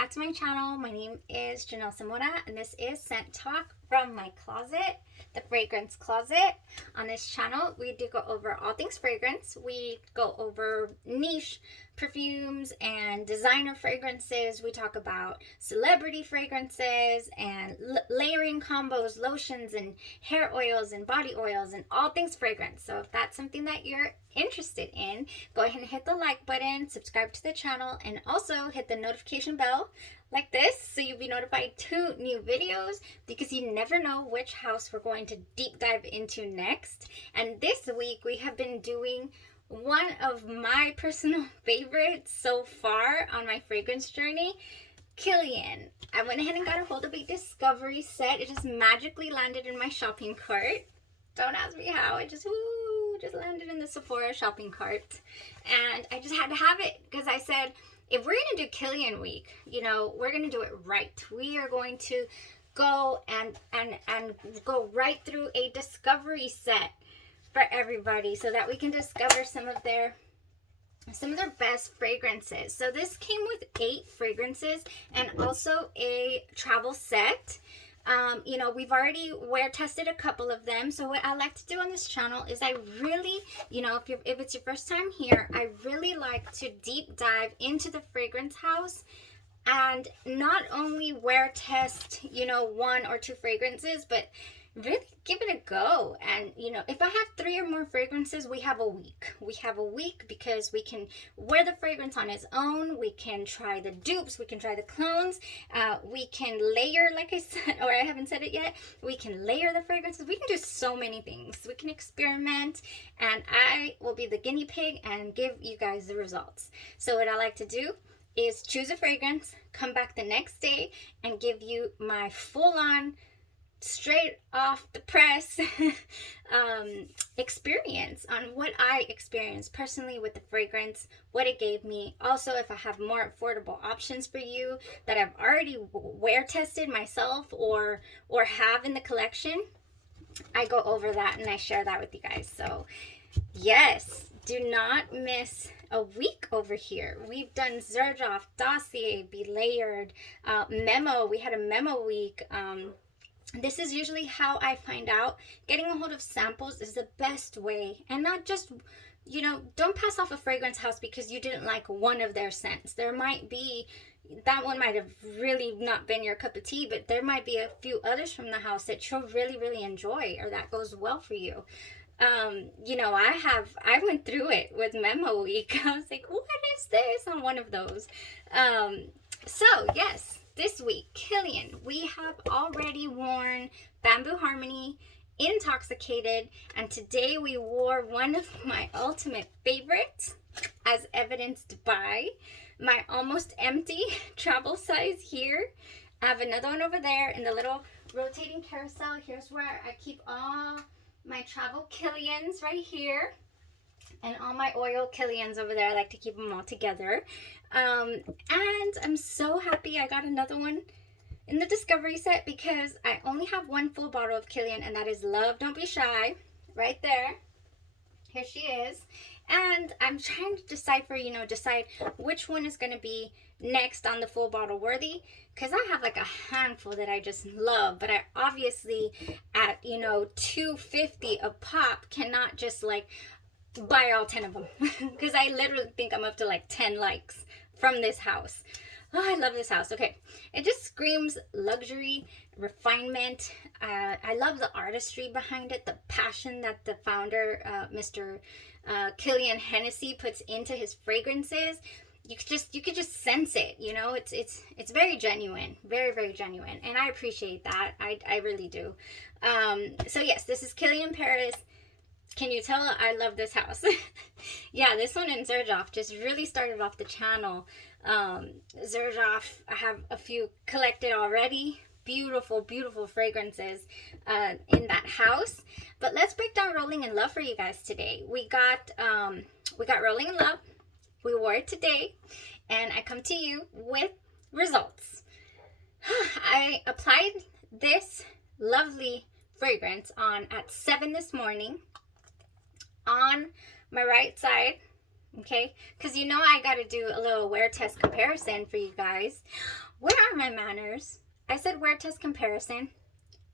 back to my channel. My name is Janelle Zamora and this is Scent Talk from my closet, the fragrance closet. On this channel, we do go over all things fragrance. We go over niche perfumes and designer fragrances. We talk about celebrity fragrances and layering combos, lotions and hair oils and body oils and all things fragrance. So if that's something that you're interested in, go ahead and hit the like button, subscribe to the channel, and also hit the notification bell like this so you'll be notified to new videos, because you never know which house we're going to deep dive into next. And this week we have been doing one of my personal favorites so far on my fragrance journey, Kilian. I went ahead and got a hold of a discovery set. It just magically landed in my shopping cart. Don't ask me how. It just landed in the Sephora shopping cart, and I just had to have it because I said, if we're gonna do Kilian week, you know, we're gonna do it right. We are going to go and go right through a discovery set for everybody so that we can discover some of their best fragrances. So this came with 8 fragrances and also a travel set. You know, we've already wear tested a couple of them. So what I like to do on this channel is I really, you know, if it's your first time here, I really like to deep dive into the fragrance house and not only wear test, you know, 1 or 2 fragrances, but really give it a go. And you know, if I have 3 or more fragrances, we have a week. We have a week because we can wear the fragrance on its own. We can try the dupes. We can try the clones. We can layer, like I said, or I haven't said it yet. We can layer the fragrances. We can do so many things. We can experiment, and I will be the guinea pig and give you guys the results. So what I like to do is choose a fragrance, come back the next day, and give you my full-on, straight off the press experience on what I experienced personally with the fragrance, what it gave me. Also, if I have more affordable options for you that I've already wear tested myself or have in the collection, I go over that and I share that with you guys. So yes, do not miss a week over here. We've done Xerjoff, Dossier, Be Layered, Memo. We had a memo week. This is usually how I find out. Getting a hold of samples is the best way. And not just, you know, don't pass off a fragrance house because you didn't like one of their scents. There might be, that one might have really not been your cup of tea, but there might be a few others from the house that you'll really, really enjoy or that goes well for you. You know, I went through it with Memo Week. I was like, what is this on one of those? So yes. This week, Kilian, we have already worn Bamboo Harmony, Intoxicated, and today we wore one of my ultimate favorites, as evidenced by my almost empty travel size here. I have another one over there in the little rotating carousel. Here's where I keep all my travel Kilians right here. And all my oil Kilians over there. I like to keep them all together. And I'm so happy I got another one in the discovery set because I only have one full bottle of Kilian, and that is Love Don't Be Shy. Right there. Here she is. And I'm trying to decide which one is going to be next on the full bottle worthy, because I have like a handful that I just love, but I obviously at, you know, $2.50 a pop cannot just like buy all 10 of them because I literally think I'm up to like 10 likes from this house. Oh, I love this house. Okay, it just screams luxury, refinement. I love the artistry behind it, the passion that the founder, Mr. Kilian Hennessy, puts into his fragrances. You could just sense it. You know, it's very genuine, very, very genuine, and I appreciate that. I really do. So yes, this is Kilian Paris. Can you tell I love this house? Yeah, this one in Xerjoff just really started off the channel. Xerjoff, I have a few collected already. Beautiful, beautiful fragrances in that house. But let's break down Rolling in Love for you guys today. We got Rolling in Love. We wore it today, and I come to you with results. I applied this lovely fragrance on at 7 this morning. On my right side, okay? Because you know I got to do a little wear test comparison for you guys. Where are my manners? I said wear test comparison,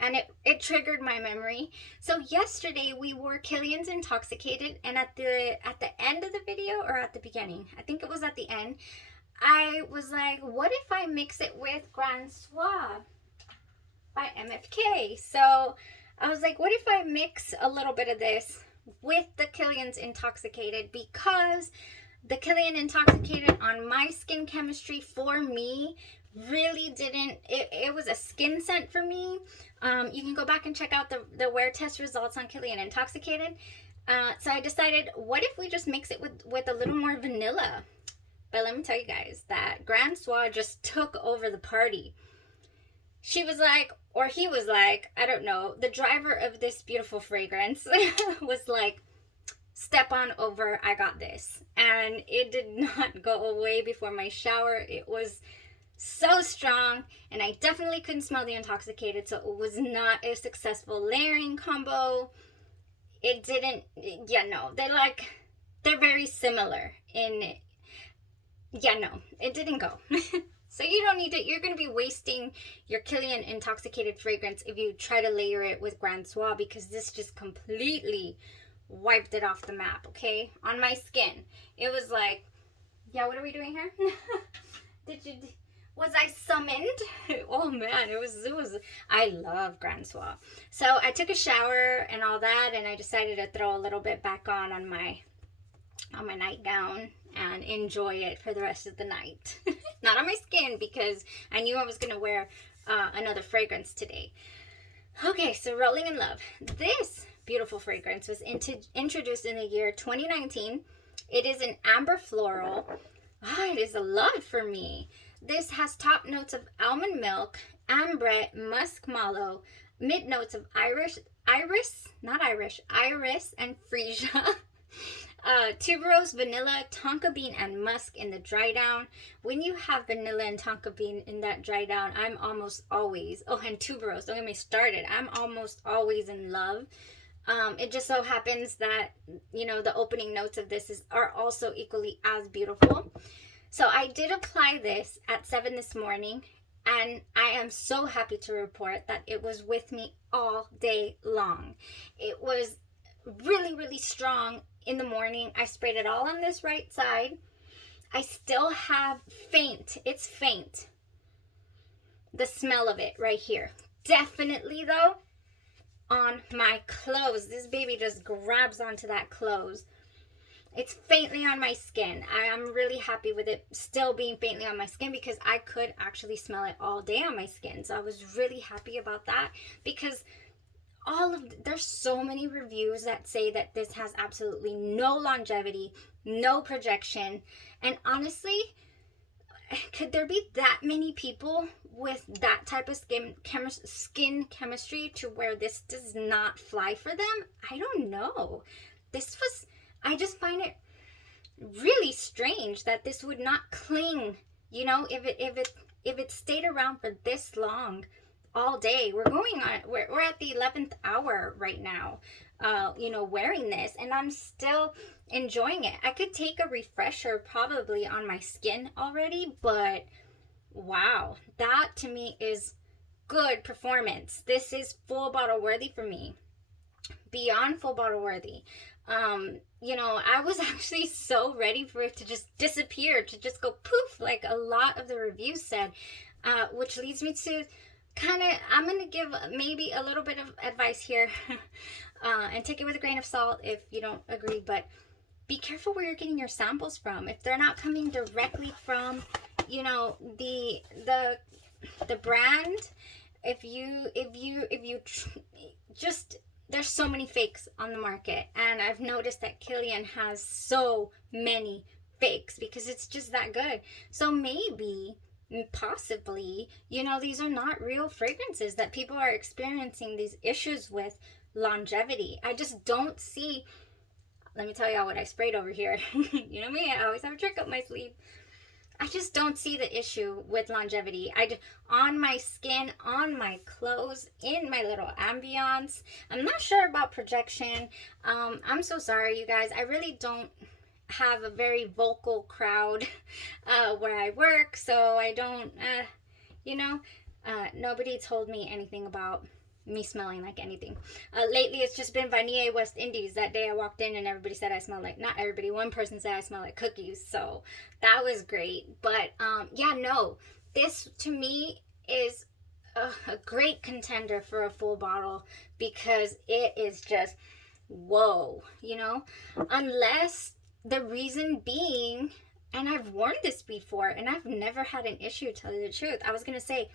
and it triggered my memory. So yesterday we wore Kilian's Intoxicated, and at the end of the video, or at the beginning, I think it was at the end, I was like, what if I mix it with Grand Soir by MFK? So I was like, what if I mix a little bit of this with the Kilian's Intoxicated, because the Kilian Intoxicated on my skin chemistry for me really didn't, it was a skin scent for me. You can go back and check out the wear test results on Kilian Intoxicated. So I decided, what if we just mix it with a little more vanilla? But let me tell you guys that Grand Soir just took over the party. She was like, or he was like, I don't know, the driver of this beautiful fragrance was like, step on over, I got this. And it did not go away before my shower. It was so strong, and I definitely couldn't smell the Intoxicated, so it was not a successful layering combo. It didn't, yeah, no, they're very similar in, yeah, no, it didn't go. So you don't need to, you're going to be wasting your Kilian Intoxicated fragrance if you try to layer it with Grand Soir, because this just completely wiped it off the map, okay? On my skin. It was like, yeah, what are we doing here? Was I summoned? Oh man, it was, I love Grand Soir. So I took a shower and all that, and I decided to throw a little bit back on my nightgown and enjoy it for the rest of the night. Not on my skin, because I knew I was going to wear another fragrance today. Okay, so Rolling in Love. This beautiful fragrance was introduced in the year 2019. It is an Amber Floral. It is a love for me. This has top notes of almond milk, ambre, musk mallow, mid notes of iris, and freesia. Tuberose, vanilla, tonka bean, and musk in the dry down. When you have vanilla and tonka bean in that dry down, I'm almost always, and tuberose, don't get me started, I'm almost always in love. It just so happens that, you know, the opening notes of this are also equally as beautiful. So I did apply this at 7 this morning, and I am so happy to report that it was with me all day long. It was really, really strong in the morning. I sprayed it all on this right side. I still have faint, it's faint, the smell of it right here. Definitely though, on my clothes, this baby just grabs onto that clothes. It's faintly on my skin. I am really happy with it still being faintly on my skin, because I could actually smell it all day on my skin. So I was really happy about that, because there's so many reviews that say that this has absolutely no longevity, no projection. And honestly, could there be that many people with that type of skin chemistry to where this does not fly for them? I don't know. I just find it really strange that this would not cling, you know, if it stayed around for this long all day. We're at the 11th hour right now, you know, wearing this, and I'm still enjoying it. I could take a refresher probably on my skin already, but wow, that to me is good performance. This is full bottle worthy for me, beyond full bottle worthy. You know, I was actually so ready for it to just disappear, to just go poof, like a lot of the reviews said, which leads me to I'm going to give maybe a little bit of advice here, and take it with a grain of salt if you don't agree, but be careful where you're getting your samples from. If they're not coming directly from, you know, the brand, if you just, there's so many fakes on the market, and I've noticed that Kilian has so many fakes because it's just that good. So maybe, possibly, you know, these are not real fragrances, that people are experiencing these issues with longevity. I just don't see, let me tell y'all what I sprayed over here. You know me, I always have a trick up my sleeve. I just don't see the issue with longevity. On my skin, on my clothes, in my little ambiance. I'm not sure about projection. I'm so sorry, you guys. I really don't have a very vocal crowd where I work, so I don't, you know, nobody told me anything about me smelling like anything. Lately, it's just been Vanilla West Indies. That day I walked in and everybody said I smell like, not everybody, one person said I smell like cookies, so that was great. But yeah, no, this to me is a great contender for a full bottle because it is just, whoa, you know, unless the reason being, and I've worn this before and I've never had an issue, to tell you the truth. I was gonna say,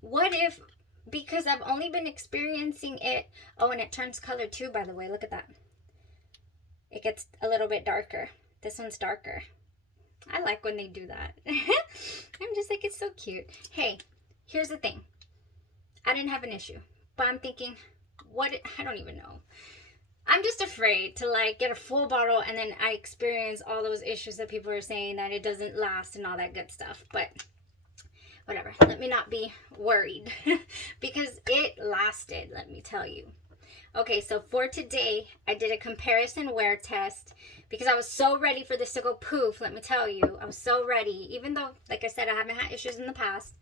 what if, because I've only been experiencing it, oh, and it turns color too, by the way, look at that. It gets a little bit darker. This one's darker. I like when they do that. I'm just like, it's so cute. Hey, here's the thing. I didn't have an issue, but I'm thinking, what, I don't even know. I'm just afraid to like get a full bottle and then I experience all those issues that people are saying that it doesn't last and all that good stuff. But whatever, let me not be worried because it lasted, let me tell you. Okay, so for today, I did a comparison wear test because I was so ready for this to go poof, let me tell you. I was so ready, even though, like I said, I haven't had issues in the past.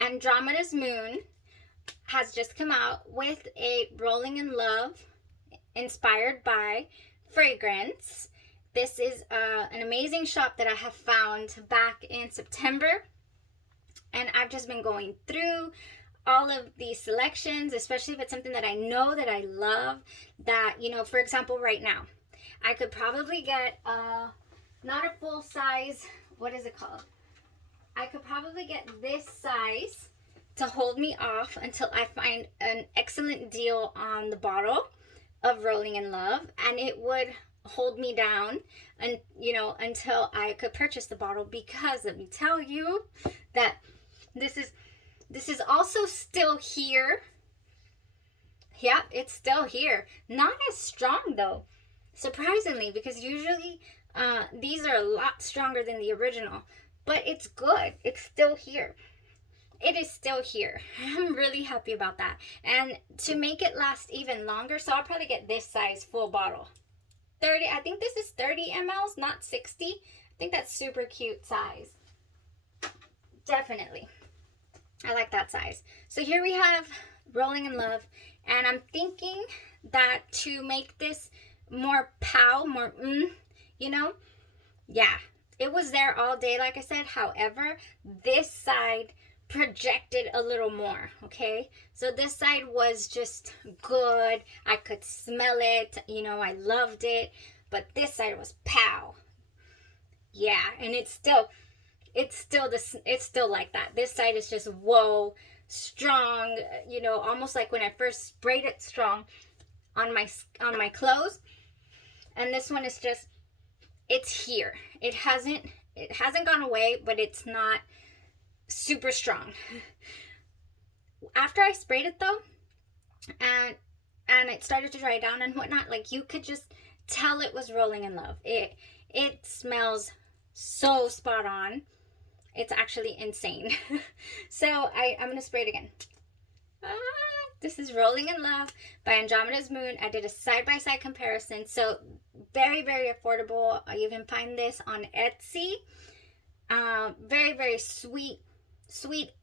Andromeda's Moon has just come out with a Rolling in Love inspired by fragrance. This is an amazing shop that I have found back in September. And I've just been going through all of these selections, especially if it's something that I know that I love. That, you know, for example, right now, I could probably get not a full size, what is it called? I could probably get this size to hold me off until I find an excellent deal on the bottle of Rolling in Love, and it would hold me down and, you know, until I could purchase the bottle, because let me tell you that this is also still here. Yep, it's still here. Not as strong though, surprisingly, because usually these are a lot stronger than the original, but it's good. It's still here. It is still here. I'm really happy about that. And to make it last even longer, so I'll probably get this size full bottle. 30, I think this is 30 mLs, not 60. I think that's super cute size. Definitely. I like that size. So here we have Rolling in Love. And I'm thinking that to make this more pow, more you know, yeah, it was there all day, like I said. However, this side projected a little more, okay? So this side was just good. I could smell it, you know, I loved it. But this side was pow. Yeah, and it's still like that. This side is just whoa, strong, you know, almost like when I first sprayed it strong on my clothes. And this one is just, it's here. It hasn't gone away, but it's not super strong. After I sprayed it though, and it started to dry down and whatnot, like you could just tell it was Rolling in Love. It smells so spot on. It's actually insane. So I'm gonna spray it again. This is Rolling in Love by Andromeda's Moon. I did a side-by-side comparison, so very, very affordable. You can find this on Etsy. Very, very sweet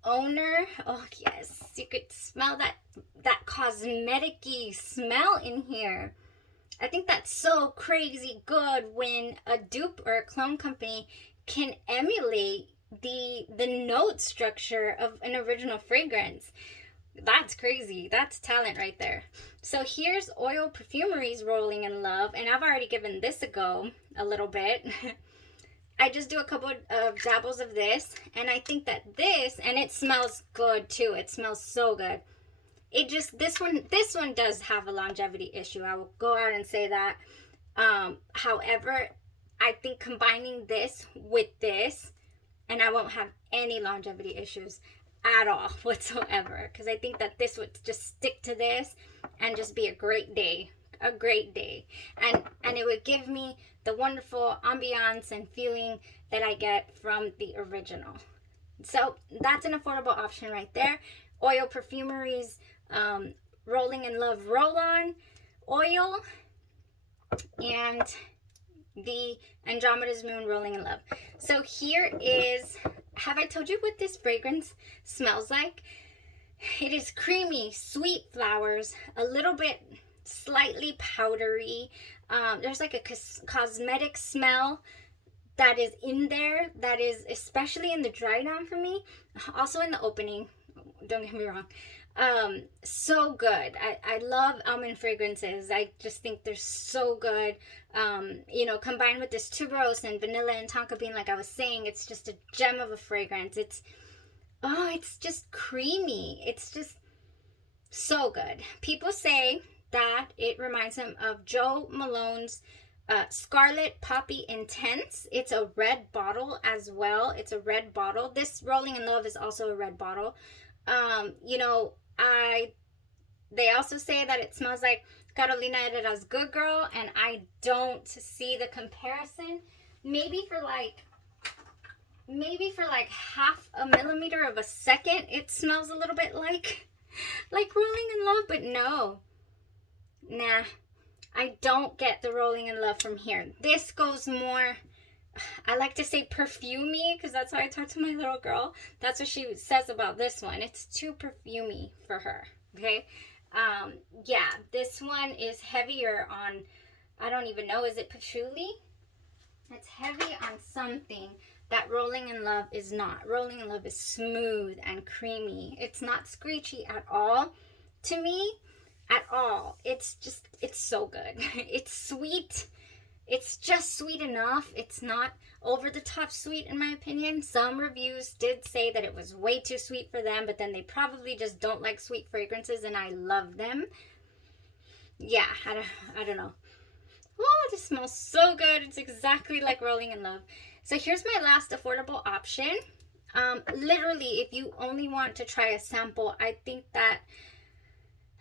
owner. Oh yes, you could smell that cosmetic-y smell in here. I think that's so crazy good when a dupe or a clone company can emulate the note structure of an original fragrance. That's crazy. That's talent right there. So here's Oil Perfumery's Rolling in Love, and I've already given this a go a little bit. I just do a couple of dabbles of this, and I think that this, and it smells good too. It smells so good. It just, this one does have a longevity issue. I will go out and say that. However, I think combining this with this, and I won't have any longevity issues at all whatsoever, because I think that this would just stick to this and just be a great day, and it would give me the wonderful ambiance and feeling that I get from the original. So that's an affordable option right there. Oil Perfumery's Rolling in Love roll-on oil, and the Andromeda's Moon Rolling in Love. So here is, have I told you what this fragrance smells like? It is creamy, sweet flowers, a little bit slightly powdery. There's like a cosmetic smell that is in there, that is especially in the dry down for me, also in the opening, don't get me wrong. So good. I love almond fragrances. I just think they're so good. You know, combined with this tuberose and vanilla and tonka bean, like I was saying, it's just a gem of a fragrance. It's just creamy. It's just so good. People say that it reminds them of Joe Malone's Scarlet Poppy Intense. It's a red bottle as well. It's a red bottle. This Rolling in Love is also a red bottle. You know, they also say that it smells like Carolina Herrera's Good Girl, and I don't see the comparison. Maybe for like half a millimeter of a second, it smells a little bit like Rolling in Love, but no. Nah, I don't get the Rolling in Love from here. This goes more, I like to say perfumey, because that's how I talk to my little girl. That's what she says about this one. It's too perfumey for her, okay? Yeah, this one is heavier on, I don't even know, is it patchouli? It's heavy on something that Rolling in Love is not. Rolling in Love is smooth and creamy. It's not screechy at all to me, at all. It's so good. It's sweet. It's just sweet enough. It's not over the top sweet in my opinion. Some reviews did say that it was way too sweet for them, but then they probably just don't like sweet fragrances, and I love them. Yeah, I don't know. Oh, this smells so good. It's exactly like Rolling in Love. So here's my last affordable option. Literally, if you only want to try a sample, I think that,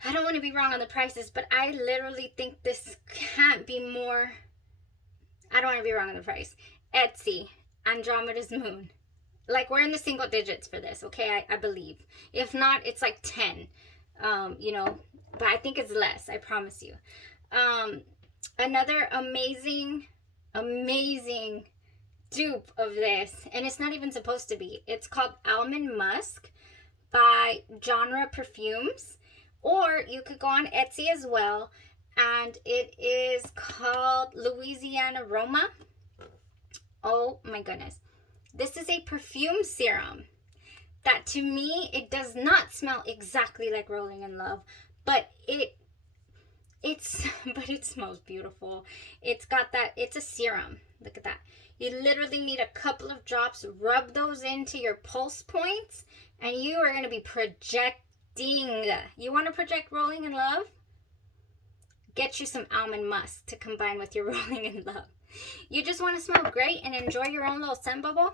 I don't want to be wrong on the prices, but I literally think this can't be more, I don't want to be wrong on the price. Etsy, Andromeda's Moon. Like, we're in the single digits for this, okay? I believe. If not, it's like 10. You know, but I think it's less, I promise you. Another amazing dupe of this, and it's not even supposed to be. It's called Almond Musk by Genre Perfumes, or you could go on Etsy as well, and it is called Louisiana Roma. Oh my goodness. This is a perfume serum that, to me, it does not smell exactly like Rolling in Love, but it smells beautiful. It's got that, it's a serum. Look at that. You literally need a couple of drops, rub those into your pulse points, and you are going to be projecting. You want to project Rolling in Love? Get you some Almond Musk to combine with your Rolling in Love. You just want to smell great and enjoy your own little scent bubble?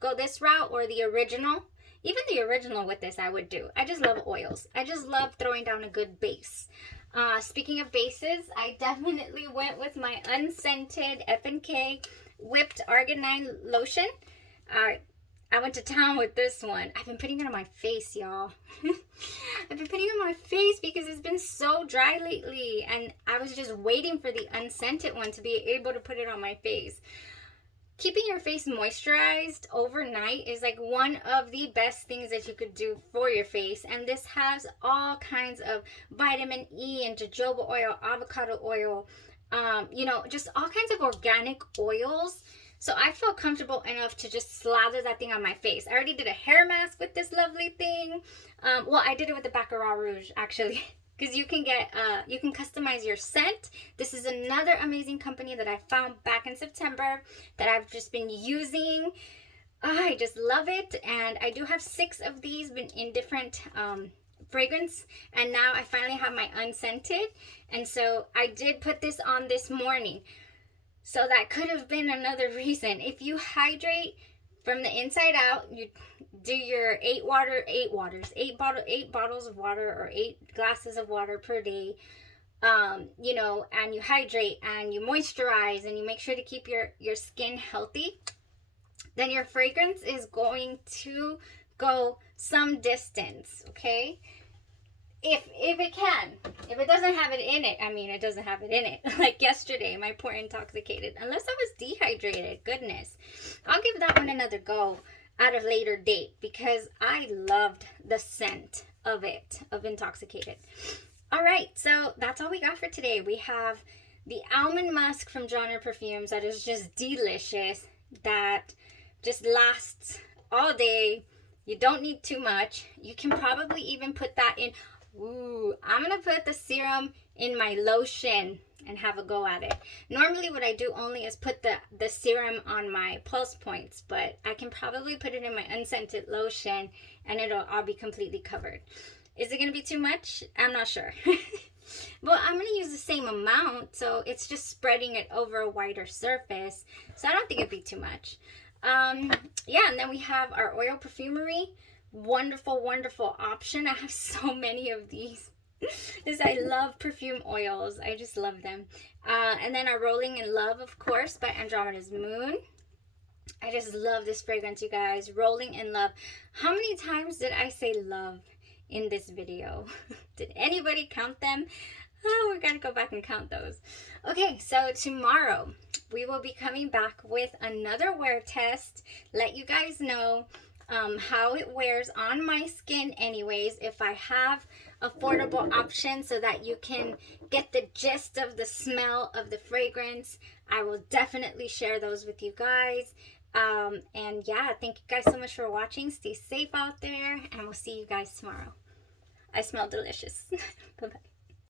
Go this route, or the original. Even the original with this I would do. I just love oils. I just love throwing down a good base. Speaking of bases, I definitely went with my unscented F&K Whipped Arginine Lotion. I went to town with this one. I've been putting it on my face, y'all. I've been putting it on my face because it's been so dry lately, and I was just waiting for the unscented one to be able to put it on my face. Keeping your face moisturized overnight is like one of the best things that you could do for your face. And this has all kinds of vitamin E and jojoba oil, avocado oil, you know, just all kinds of organic oils. So I felt comfortable enough to just slather that thing on my face. I already did a hair mask with this lovely thing. Well, I did it with the Baccarat Rouge, actually. Because you can get, you can customize your scent. This is another amazing company that I found back in September that I've just been using. I just love it. And I do have 6 of these in different fragrance. And now I finally have my unscented. And so I did put this on this morning. So that could have been another reason. If you hydrate from the inside out, you do your 8 bottles of water, or 8 glasses of water per day, you know, and you hydrate and you moisturize and you make sure to keep your skin healthy, then your fragrance is going to go some distance, okay? if it can. If it doesn't have it in it, I mean, it doesn't have it in it. Like yesterday, my poor Intoxicated. Unless I was dehydrated. Goodness. I'll give that one another go at a later date because I loved the scent of it, of Intoxicated. All right, so that's all we got for today. We have the almond musk from Genre Perfumes that is just delicious, that just lasts all day. You don't need too much. You can probably even put that in. Ooh, I'm gonna put the serum in my lotion and have a go at it. Normally what I do only is put the serum on my pulse points, but I can probably put it in my unscented lotion and I'll be completely covered. Is it gonna be too much? I'm not sure. Well, I'm gonna use the same amount, so it's just spreading it over a wider surface, so I don't think it'd be too much. Yeah, and then we have our oil Perfumery. Wonderful, wonderful option. I have so many of these because I love perfume oils. I just love them. And then our Rolling in Love, of course, by Andromeda's Moon. I just love this fragrance, you guys. Rolling in Love. How many times did I say love in this video? Did anybody count them? Oh, we gotta go back and count those. Okay, so tomorrow we will be coming back with another wear test. Let you guys know how it wears on my skin anyways, if I have affordable options so that you can get the gist of the smell of the fragrance. I will definitely share those with you guys. And yeah, thank you guys so much for watching. Stay safe out there, and we'll see you guys tomorrow. I smell delicious. Bye-bye.